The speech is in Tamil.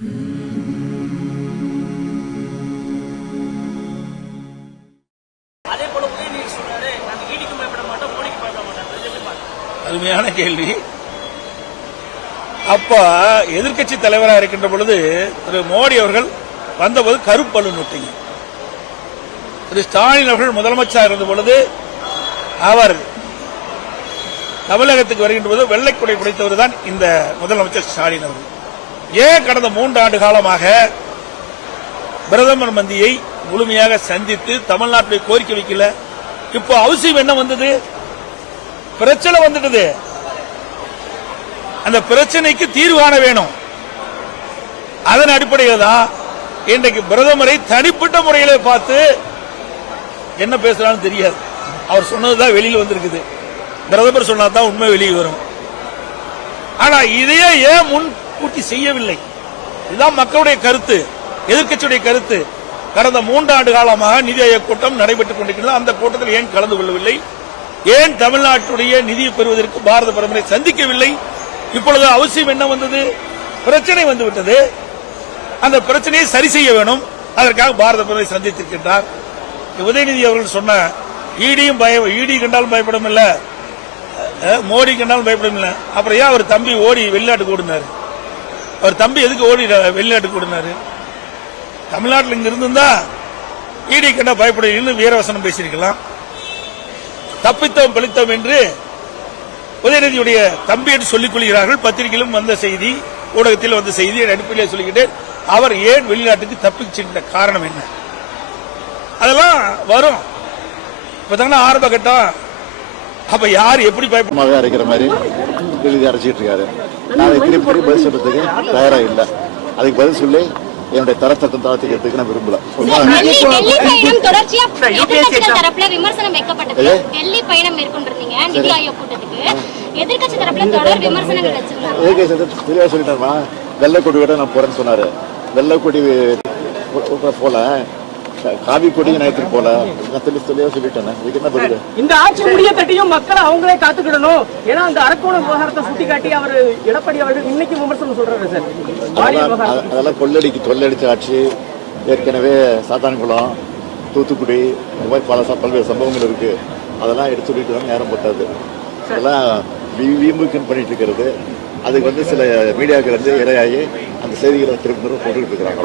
அருமையான கேள்வி. அப்ப எதிர்கட்சி தலைவராக இருக்கின்ற பொழுது திரு மோடி அவர்கள் வந்தபோது கருப்பலு நோட்டிங்க. திரு ஸ்டாலின் அவர்கள் முதலமைச்சர் இருந்த பொழுது அவர் தமிழகத்துக்கு வருகின்ற போது வெள்ளைக்குடை பிடித்தவர் தான் இந்த முதலமைச்சர் ஸ்டாலின் அவர்கள். ஏன் கடந்த 3 ஆண்டு காலமாக பிரதமர் மந்தியை முழுமையாக சந்தித்து தமிழ்நாட்டுடைய கோரிக்கை வைக்கல? இப்போ அவசியம் என்ன வந்தது? பிரச்சனை வந்துட்டது. அந்த பிரச்சனைக்கு தீர்வு காண வேணும். அதன் அடிப்படையில் தான் இன்றைக்கு பிரதமரை தனிப்பட்ட முறையிலே பார்த்து என்ன பேசுறான்னு தெரியாது. அவர் சொன்னதுதான் வெளியில் வந்திருக்குது. பிரதமர் சொன்னாதான் உண்மை வெளியே வரும். ஆனா இதையே ஏன் முன்கூட்டி செய்யவில்லை? இதுதான் மக்களுடைய கருத்து, எதிர்க்கட்சியுடைய கருத்து. கடந்த 3 ஆண்டு காலமாக நிதி ஆயோக் கூட்டம் நடைபெற்றுக் கொண்டிருக்கிறது. அந்த கூட்டத்தில் ஏன் கலந்து கொள்ளவில்லை? ஏன் தமிழ்நாட்டுடைய நிதியை பெறுவதற்கு பாரத பிரதமரை சந்திக்கவில்லை? இப்பொழுது அவசியம் என்ன வந்தது? பிரச்சனை வந்துவிட்டது. அந்த பிரச்சனையை சரி செய்ய வேணும். அதற்காக பாரத பிரதமரை சந்தித்திருக்கின்றார். உதயநிதி அவர்கள் சொன்ன ஈடி கண்டாலும் பயப்படும் இல்ல, மோடி கண்டாலும் பயப்படும் இல்ல. அப்புறம் ஏன் அவர் தம்பி ஓடி வெளிநாட்டுக்கு ஓடினாரு? அவர் தம்பி எதுக்கு ஓடி வெளிநாட்டுக்கு ஓடினாரு? தமிழ்நாட்டில் இங்க இருந்திருந்தா ஈடி கண்டா பயப்படுவீங்கன்னு வீரவசனம் பேசியிருக்கலாம். தப்பித்தோம் பிழைத்தோம் என்று உதயநிதியுடைய தம்பி என்று சொல்லிக் கொள்கிறார்கள். பத்திரிகையிலும் வந்த செய்தி, ஊடகத்தில் வந்த செய்தியை அடிப்படையில் சொல்லிக்கிட்டு அவர் ஏன் வெளிநாட்டுக்கு தப்பிச்சென்ற காரணம் என்ன? அதெல்லாம் வரும். இப்பதான ஆரம்ப கட்டம். அப்ப யார் எப்படி பயப்பட அரைக்கிற மாதிரி எழுதி அரைச்சிட்டு இருக்காரு. நான் திருப்பி பதில் சொல்றதுக்கு தயாரா இல்லை. அதுக்கு பதில் சொல்லி என்னுடைய தரத்தக்கம் தாழ்த்திக்கிறதுக்கு நான் விரும்பல. தெளிவா சொல்லிட்டாருமா, வெள்ளக்கொடி விட நான் போறேன்னு சொன்னாரு. வெள்ளக்கொடி போல காவி கொடி நயத்துக்கு போல நான் தெளிவா சொல்லிட்டேன். இதுக்கு என்ன பதில்? இந்த ஆட்சி முடிய தட்டியும் மக்களை அவங்களே காத்துக்கிடணும். ஏன்னா அந்த அரக்கோணம் விவகாரத்தை சுட்டி காட்டி அவர் எடப்பாடி அவர்கள் இன்னைக்கு விமர்சனம் சொல்றாரு சார். அதெல்லாம் கொள்ளடிச்ச ஆட்சி. ஏற்கனவே சாத்தான்குளம், தூத்துக்குடி, இந்த மாதிரி பல்வேறு சம்பவங்கள் இருக்கு. அதெல்லாம் எடுத்து சொல்லிட்டு தான் நேரம் போட்டாது. அதெல்லாம் வீம்புக்குன்னு பண்ணிட்டு இருக்கிறது. அதுக்கு சில மீடியாக்கள் இரையாகி அந்த செய்திகளை திரும்ப போட்டுக்கிட்டு இருக்கிறாங்க.